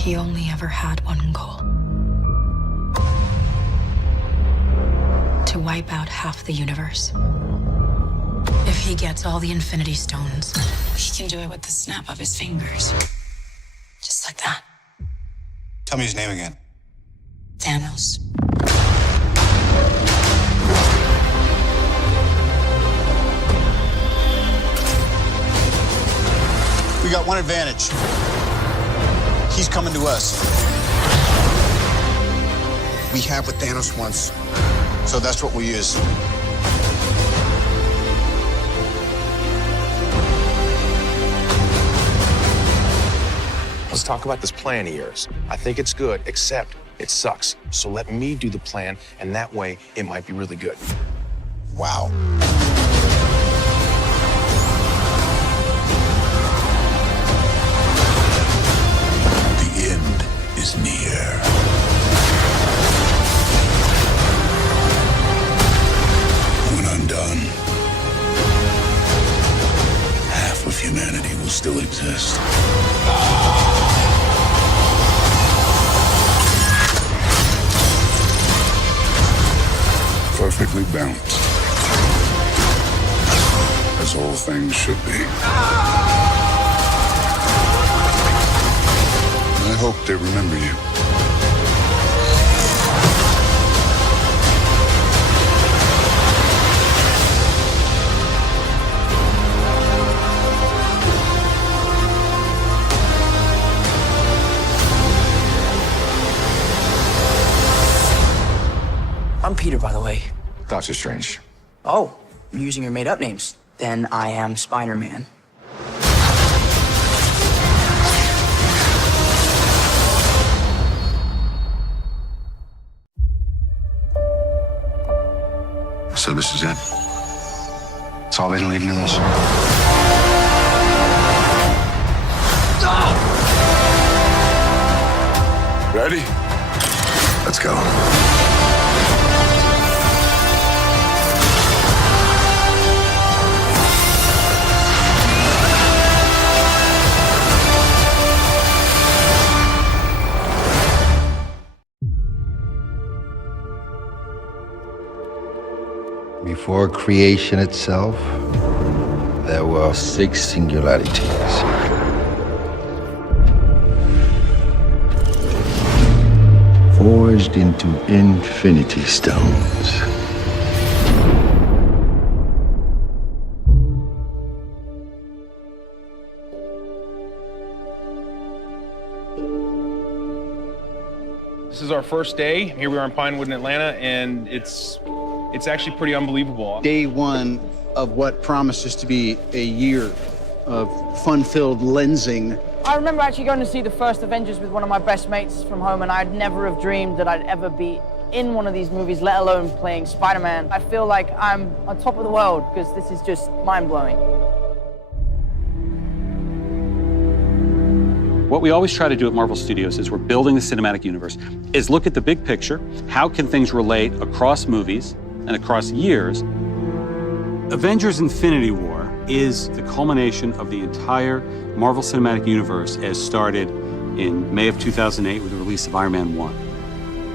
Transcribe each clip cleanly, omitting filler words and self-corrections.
He only ever had one goal. To wipe out half the universe. If he gets all the Infinity Stones, he can do it with the snap of his fingers. Just like that. Tell me his name again. Thanos. We got one advantage. He's coming to us. We have what Thanos wants, so that's what we use. Let's talk about this plan of yours. I think it's good, except it sucks. So let me do the plan, and that way it might be really good. Wow. The end is near. When I'm done, half of humanity will still exist. Perfectly balanced, as all things should be. I hope they remember you. I'm Peter, by the way. Doctor Strange. Oh, you're using your made-up names. Then I am Spider-Man. So this is it. It's all been leading to this. Ready? Let's go. Before creation itself, there were 6 singularities. Forged into infinity stones. This is our first day. Here we are in Pinewood in Atlanta, and it's actually pretty unbelievable. Day one of what promises to be a year of fun-filled lensing. I remember actually going to see the first Avengers with one of my best mates from home, and I'd never have dreamed that I'd ever be in one of these movies, let alone playing Spider-Man. I feel like I'm on top of the world because this is just mind-blowing. What we always try to do at Marvel Studios is we're building the cinematic universe, is look at the big picture. How can things relate across movies and across years? Avengers Infinity War is the culmination of the entire Marvel Cinematic Universe as started in May of 2008 with the release of Iron Man 1.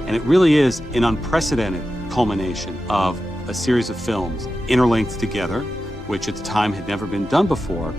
And it really is an unprecedented culmination of a series of films interlinked together, which at the time had never been done before.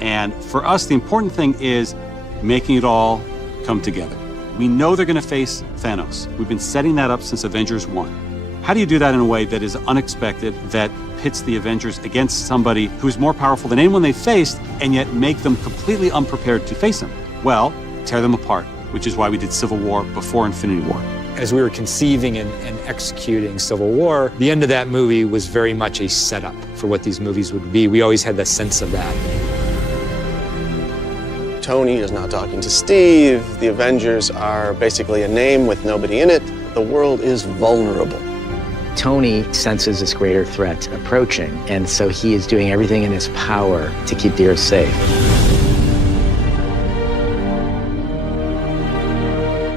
And for us, the important thing is making it all come together. We know they're going to face Thanos. We've been setting that up since Avengers 1. How do you do that in a way that is unexpected, that pits the Avengers against somebody who's more powerful than anyone they faced, and yet make them completely unprepared to face him? Well, tear them apart, which is why we did Civil War before Infinity War. As we were conceiving and executing Civil War, the end of that movie was very much a setup for what these movies would be. We always had the sense of that. Tony is now talking to Steve. The Avengers are basically a name with nobody in it. The world is vulnerable. Tony senses this greater threat approaching, and so he is doing everything in his power to keep the Earth safe.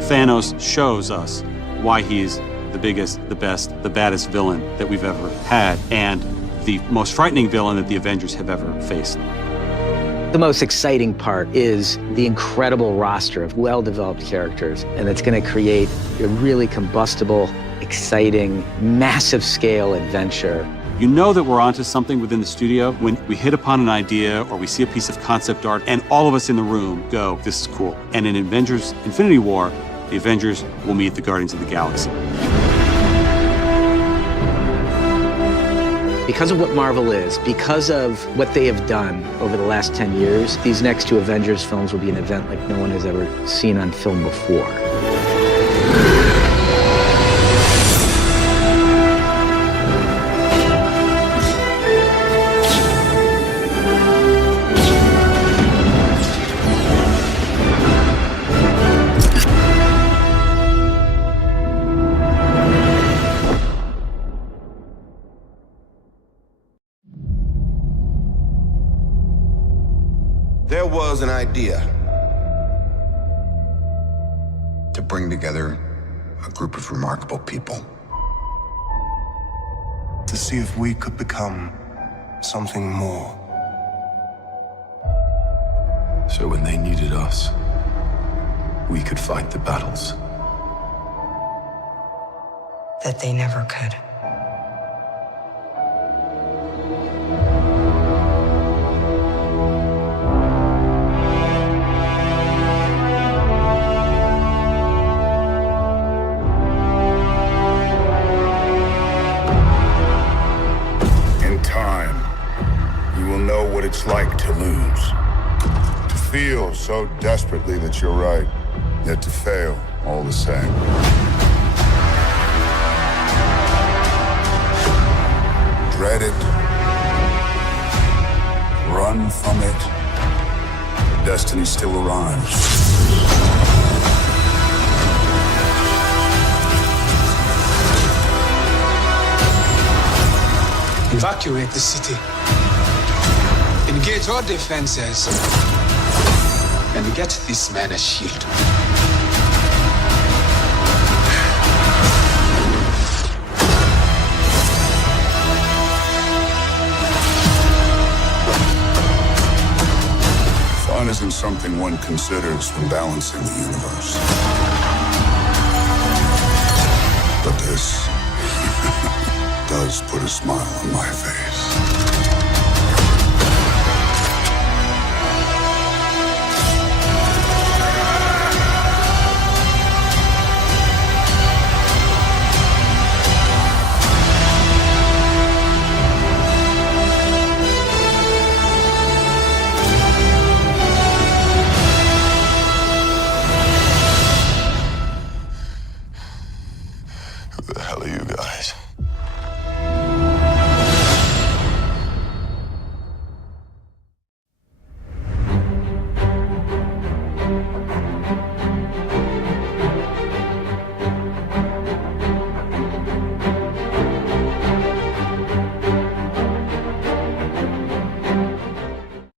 Thanos shows us why he's the biggest, the best, the baddest villain that we've ever had, and the most frightening villain that the Avengers have ever faced. The most exciting part is the incredible roster of well-developed characters, and it's going to create a really combustible, exciting, massive-scale adventure. You know that we're onto something within the studio when we hit upon an idea or we see a piece of concept art and all of us in the room go, this is cool. And in Avengers Infinity War, the Avengers will meet the Guardians of the Galaxy. Because of what Marvel is, because of what they have done over the last 10 years, these next 2 Avengers films will be an event like no one has ever seen on film before. There was an idea to bring together a group of remarkable people. To see if we could become something more. So when they needed us, we could fight the battles That they never could. what it's like to lose. To feel so desperately that you're right, yet to fail all the same. Dread it. Run from it. Destiny still arrives. Evacuate the city. Engage all defenses. And get this man a shield. Fun isn't something one considers when balancing the universe. But this does put a smile on my face.